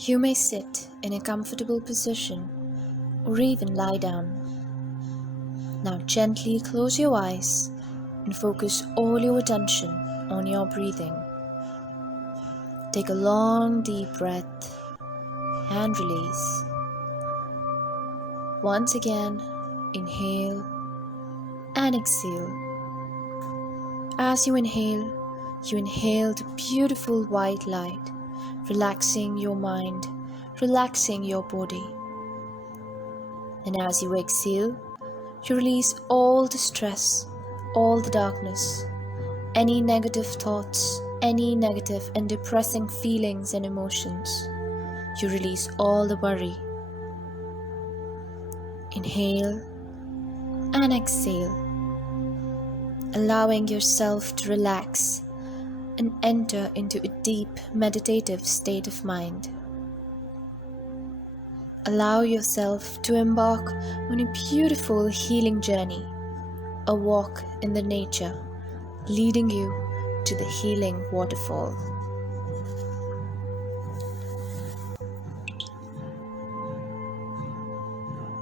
You may sit in a comfortable position or even lie down. Now gently close your eyes and focus all your attention on your breathing. Take a long deep breath and release. Once again, inhale and exhale. As you inhale the beautiful white light, relaxing your mind, relaxing your body. And as you exhale, you release all the stress, all the darkness, any negative thoughts, any negative and depressing feelings and emotions. You release all the worry. Inhale and exhale, allowing yourself to relax and enter into a deep meditative state of mind. Allow yourself to embark on a beautiful healing journey, a walk in the nature, leading you to the Healing Waterfall.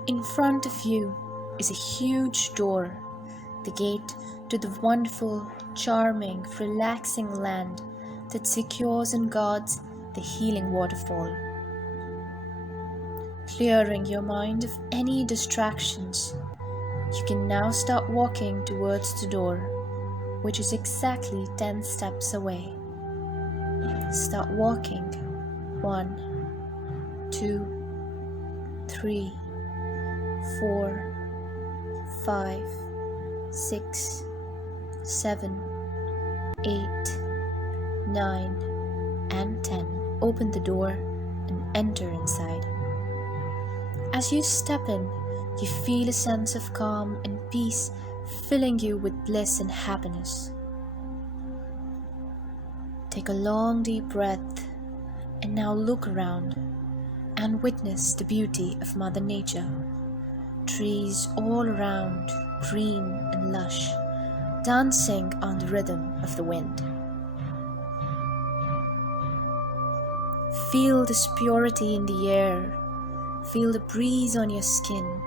In front of you is a huge door, the gate to the wonderful, charming, relaxing land that secures and guards the Healing Waterfall. Clearing your mind of any distractions, you can now start walking towards the door, which is exactly 10 steps away. Start walking. 1, 2, 3, 4, 5, 6, 7, 8, 9, and 10. Open the door and enter inside. As you step in, you feel a sense of calm and peace filling you with bliss and happiness. Take a long deep breath and now look around and witness the beauty of Mother Nature. Trees all around, green and lush, dancing on the rhythm of the wind. Feel this purity in the air. Feel the breeze on your skin.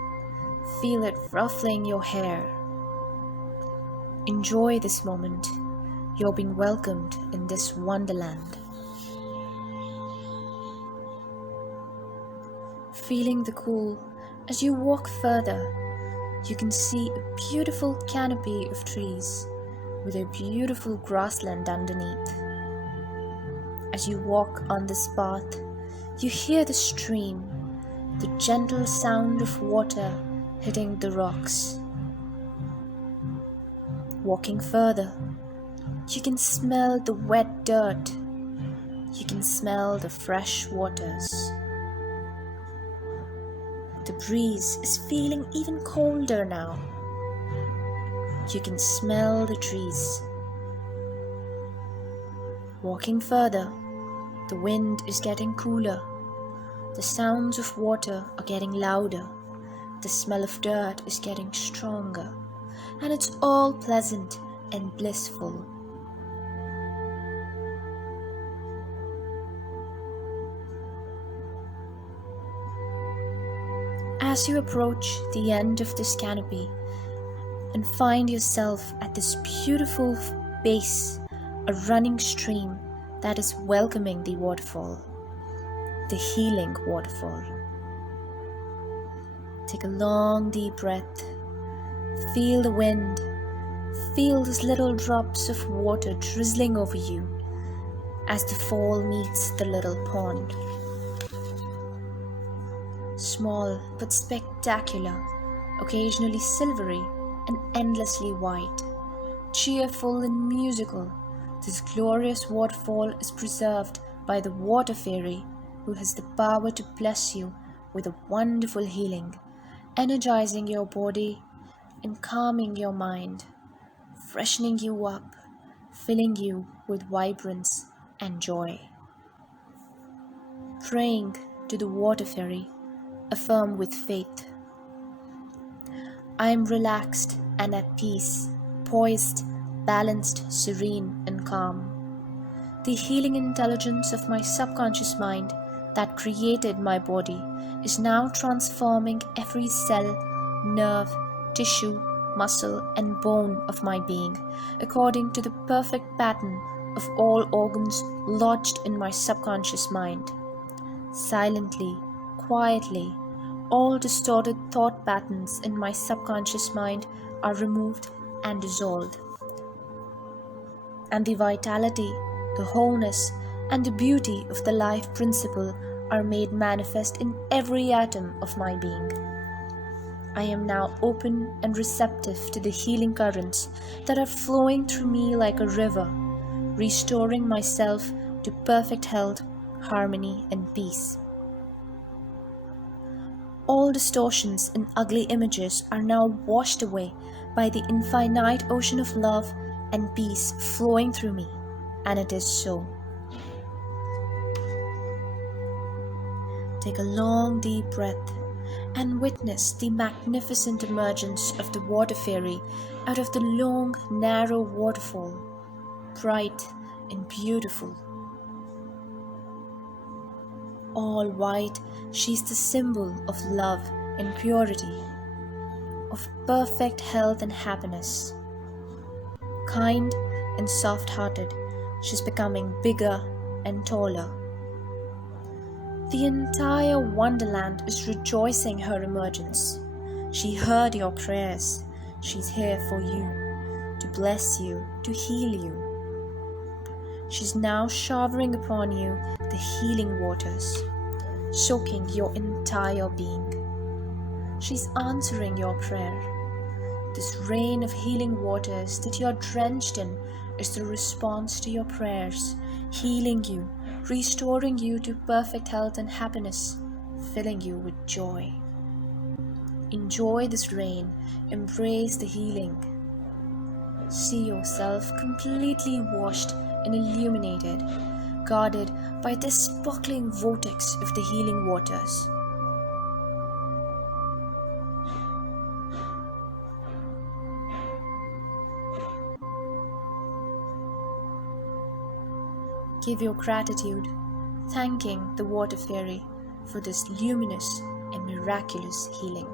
Feel it ruffling your hair. Enjoy this moment. You're being welcomed in this wonderland. Feeling the cool, as you walk further, you can see a beautiful canopy of trees with a beautiful grassland underneath. As you walk on this path, you hear the stream, the gentle sound of water hitting the rocks. Walking further, you can smell the wet dirt. You can smell the fresh waters. The breeze is feeling even colder now. You can smell the trees. Walking further, the wind is getting cooler. The sounds of water are getting louder. The smell of dirt is getting stronger. And it's all pleasant and blissful. As you approach the end of this canopy and find yourself at this beautiful base, a running stream that is welcoming the waterfall, the Healing Waterfall. Take a long deep breath. Feel the wind. Feel those little drops of water drizzling over you as the fall meets the little pond. Small but spectacular, occasionally silvery and endlessly white, cheerful and musical, this glorious waterfall is preserved by the water fairy who has the power to bless you with a wonderful healing, energizing your body and calming your mind, freshening you up, filling you with vibrance and joy. Praying to the water fairy, affirm with faith. I am relaxed and at peace, poised, balanced, serene and calm. The healing intelligence of my subconscious mind that created my body is now transforming every cell, nerve, tissue, muscle, and bone of my being according to the perfect pattern of all organs lodged in my subconscious mind. Silently, quietly, all distorted thought patterns in my subconscious mind are removed and dissolved, and the vitality, the wholeness, and the beauty of the life principle are made manifest in every atom of my being. I am now open and receptive to the healing currents that are flowing through me like a river, restoring myself to perfect health, harmony, and peace. All distortions and ugly images are now washed away by the infinite ocean of love and peace flowing through me, and it is so. Take a long deep breath and witness the magnificent emergence of the water fairy out of the long, narrow waterfall, bright and beautiful. All white, she is the symbol of love and purity, of perfect health and happiness. Kind and soft-hearted, she's becoming bigger and taller. The entire wonderland is rejoicing her emergence. She heard your prayers. She's here for you, to bless you, to heal you. She's now showering upon you the healing waters, soaking your entire being. She's answering your prayer. This rain of healing waters that you're drenched in is the response to your prayers, healing you, restoring you to perfect health and happiness, filling you with joy. Enjoy this rain, embrace the healing. See yourself completely washed and illuminated, guarded by this sparkling vortex of the healing waters. Give your gratitude, thanking the water fairy for this luminous and miraculous healing.